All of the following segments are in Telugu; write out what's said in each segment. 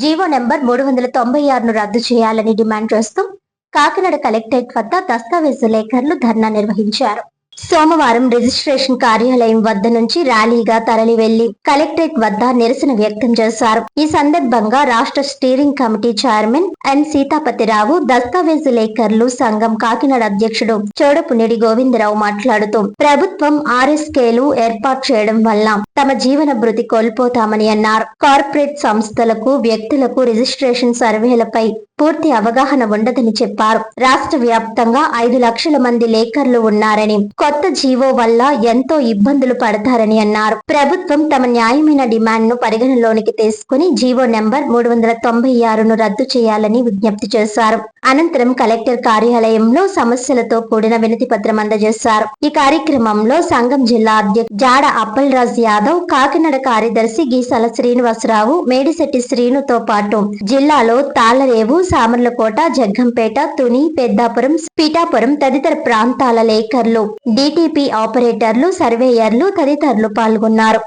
జీవో నెంబర్ 396ను రద్దు చేయాలని డిమాండ్ చేస్తూ కాకినాడ కలెక్టరేట్ వద్ద దస్తావేజు లేఖర్లు ధర్నా నిర్వహించారు. సోమవారం రిజిస్ట్రేషన్ కార్యాలయం వద్ద నుంచి ర్యాలీగా తరలి వెళ్లి కలెక్టరేట్ వద్ద నిరసన వ్యక్తం చేశారు. ఈ సందర్భంగా రాష్ట్ర steering committee chairman N Seethapathi Rao, దస్తావేజు లేఖర్లు సంఘం కాకినాడ అధ్యక్షుడు చోడపునేడి గోవిందరావు మాట్లాడుతూ ప్రభుత్వం ఆర్ఎస్కేలు ఏర్పాటు చేయడం వల్ల తమ జీవన భృతి కోల్పోతామని అన్నారు. కార్పొరేట్ సంస్థలకు, వ్యక్తులకు రిజిస్ట్రేషన్ సర్వేలపై పూర్తి అవగాహన ఉండదని చెప్పారు. రాష్ట్ర వ్యాప్తంగా 5 లక్షల మంది లేఖర్లు ఉన్నారని, కొత్త జీవో వల్ల ఎంతో ఇబ్బందులు పడతారని అన్నారు. ప్రభుత్వం తమ న్యాయమైన డిమాండ్ ను పరిగణలోనికి తీసుకుని జీవో నెంబర్ 396ను రద్దు చేయాలని విజ్ఞప్తి చేశారు. అనంతరం కలెక్టర్ కార్యాలయంలో సమస్యలతో కూడిన వినతి పత్రం అందజేశారు. ఈ కార్యక్రమంలో సంఘం జిల్లా అధ్యక్షుడు జాడ అప్పలరాజ్ యాదవ్, కాకినాడ కార్యదర్శి గీసాల శ్రీనివాసరావు, మేడిశెట్టి శ్రీనుతో పాటు జిల్లాలో తాళ్లరేవు, సామర్లకోట, జగ్గంపేట, తుని, పెద్దాపురం, పీఠాపురం తదితర ప్రాంతాల లేఖర్లు, డిటిపి ఆపరేటర్లు, సర్వేయర్లు తదితరులు పాల్గొన్నారు.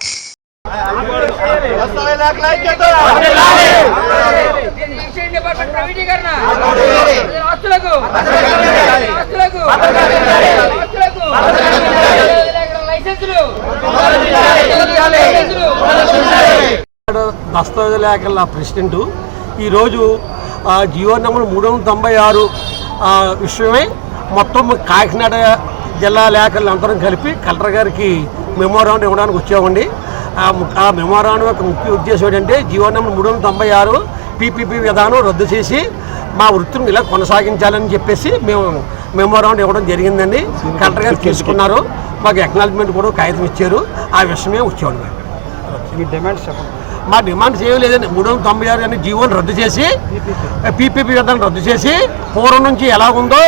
దస్తావేజు లేఖల ప్రెసిడెంట్ ఈరోజు జీవో నెంబర్ 396 విషయమై మొత్తం కాకినాడ జిల్లా లేఖలు అందరం కలిపి కలెక్టర్ గారికి మెమోరాండం ఇవ్వడానికి వచ్చామండి. ఆ మెమోరాండం యొక్క ముఖ్య ఉద్దేశం ఏంటంటే జీవో నెంబర్ 396 పీపీపీ విధానం రద్దు చేసి మా వృత్తిని ఇలా కొనసాగించాలని చెప్పేసి మేము మెమోరాండం ఇవ్వడం జరిగిందండి. కలెక్టర్ గారు తీసుకున్నారు, మాకు అక్నాలజ్మెంట్ కూడా కాగితం ఇచ్చారు. ఆ విషయమే వచ్చామండి. మీ డిమాండ్స్ చెప్పండి. మా డిమాండ్స్ ఏమీ లేదండి. 396 అనే జీవోని రద్దు చేసి, పీపీపీ విధానం రద్దు చేసి, పూర్వం నుంచి ఎలా ఉందో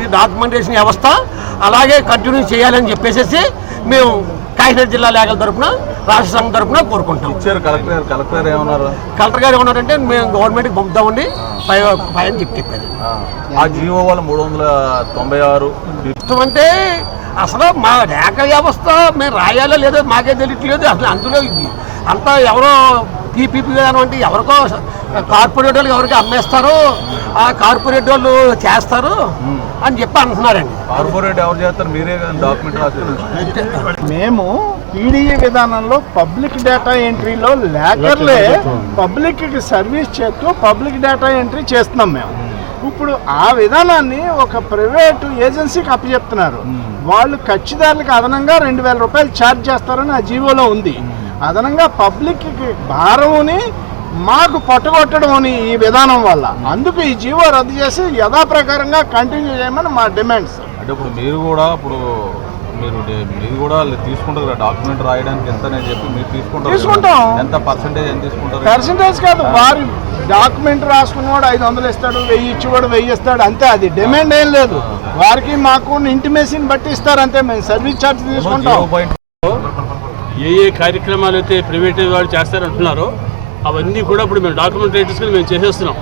ఈ డాక్యుమెంటేషన్ వ్యవస్థ అలాగే కంటిన్యూ చేయాలని చెప్పేసి మేము కాకినాడ జిల్లా లేఖల తరఫున, రాష్ట్ర సంఘం తరఫున కోరుకుంటాం. కలెక్టర్ ఏమన్నారు? కలెక్టర్ గారు ఏమన్నారంటే మేము గవర్నమెంట్కి పంపుతామండి పైన చెప్పాను. ఆ జీవో వల్ల 396 ఇష్టం అంటే అసలు మా లేఖ వ్యవస్థ మేము రాయాలో లేదో మాకే తెలియట్లేదు. అసలు అందులో అంతా ఎవరో పీపీపీ విధానం అంటే ఎవరికో కార్పొరేట్ వాళ్ళు ఎవరికి అమ్మేస్తారు, ఆ కార్పొరేట్ వాళ్ళు చేస్తారు అని చెప్పి అంటున్నారండి. కార్పొరేట్ ఎవరు చేస్తారు? మీరే డాక్యుమెంట్ రాస్తారు. మేము పీడీఏ విధానంలో పబ్లిక్ డేటా ఎంట్రీలో లేఖర్లే పబ్లిక్ కి సర్వీస్ చేస్తూ పబ్లిక్ డేటా ఎంట్రీ చేస్తున్నాం మేము. ఇప్పుడు ఆ విధానాన్ని ఒక ప్రైవేటు ఏజెన్సీకి అప్పచెప్తున్నారు. వాళ్ళు కక్షిదారులకు అదనంగా 2000 రూపాయలు ఛార్జ్ చేస్తారని ఆ జీవోలో ఉంది. అదనంగా పబ్లిక్కి భారముని మాకు పట్టుకొట్టడం అని ఈ విధానం వల్ల, అందుకు ఈ జీవో రద్దు చేసి యథాప్రకారంగా కంటిన్యూ చేయమని మా డిమాండ్స్. అంటే ఇప్పుడు మీరు కూడా తీసుకుంటారు కదా డాక్యుమెంట్ రాయడానికి ఎంత అని చెప్పి మీరు తీసుకుంటాం. ఎంత పర్సెంటేజ్ ఎంత తీసుకుంటారు? పర్సెంటేజ్ కాదు, వారి డాక్యుమెంట్ రాసుకున్నవాడు 500 ఇస్తాడు, 1000 ఇచ్చేవాడు 1000 ఇస్తాడు, అంతే. అది డిమాండ్ ఏం లేదు. వారికి మాకు ఇంటిమేషన్ బట్టి ఇస్తారు అంతే. మేము సర్వీస్ ఛార్జ్ తీసుకుంటాం. ఏ కార్యక్రమాలు అయితే ప్రైవేట్ వాళ్ళు చేస్తారంటున్నారో అవన్నీ కూడా ఇప్పుడు మేము డాక్యుమెంట్ రైటర్స్కి మేము చేసేస్తున్నాం.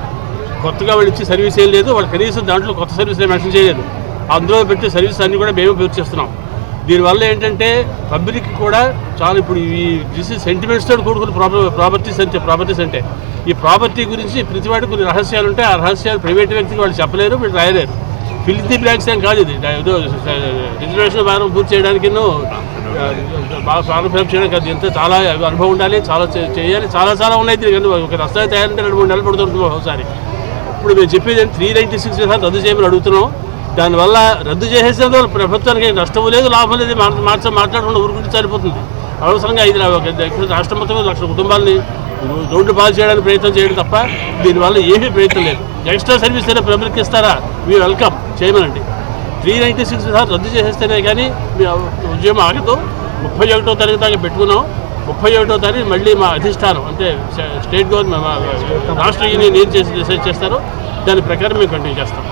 కొత్తగా వాళ్ళు ఇచ్చి సర్వీస్ ఏం లేదు. వాళ్ళు కనీసం దాంట్లో కొత్త సర్వీస్ మెన్షన్ చేయలేదు. అందులో పెట్టే సర్వీస్ అన్నీ కూడా మేమే పూర్తి చేస్తున్నాం. దీనివల్ల ఏంటంటే పబ్లిక్ కూడా చాలా ఇప్పుడు ఈ సెంటిమెంట్స్తో కూడుకున్న ప్రాపర్టీస్ అంటే ఈ ప్రాపర్టీ గురించి ప్రతి వాడికి కొన్ని రహస్యాలు ఉంటాయి. ఆ రహస్యాలు ప్రైవేట్ వ్యక్తికి వాళ్ళు చెప్పలేరు, వీళ్ళు రాయలేరు. ఫిల్తీ బ్లాంక్స్ ఏం కాదు. ఇది ఏదో రిజర్వేషన్ భారం పూర్తి చేయడానికి బాగా ఫారం ఫిలప్ చేయడం కాదు. ఎంత చాలా అనుభవం ఉండాలి, చాలా చేయాలి, చాలా ఉన్నాయి. కానీ ఒక దస్తావేజ్ తయారంటే 2-3 నెలలు పడుతుంటుంది ఒకసారి. ఇప్పుడు మేము చెప్పేది 396 రద్దు చేయమని అడుగుతున్నాం. దానివల్ల రద్దు చేసేసినందువల్ల ప్రభుత్వానికి నష్టం లేదు, లాభం లేదు. మాట్లాడకుండా ఊరుకుంటే సరిపోతుంది. అవసరంగా 5 రాష్ట్రం మొత్తం 1 లక్షల కుటుంబాలని రోడ్డు పాలు చేయడానికి ప్రయత్నం చేయడం తప్ప దీనివల్ల ఏమీ ప్రయత్నం లేదు. ఎక్స్ట్రా సర్వీస్ అయినా పబ్లిక్ ఇస్తారా? మీ వెల్కమ్ చేయమనండి. 396 రద్దు చేసేస్తేనే కానీ మీ ఉద్యమం ఆగదు. 31వ తారీఖు దాకా పెట్టుకున్నాం. 31వ తారీఖు మళ్ళీ మా అధిష్టానం అంటే స్టేట్ గవర్నమెంట్ రాష్ట్ర యూనియన్ ఏం డిసైడ్ చేస్తారో దాని ప్రకారం మేము కంటిన్యూ చేస్తాం.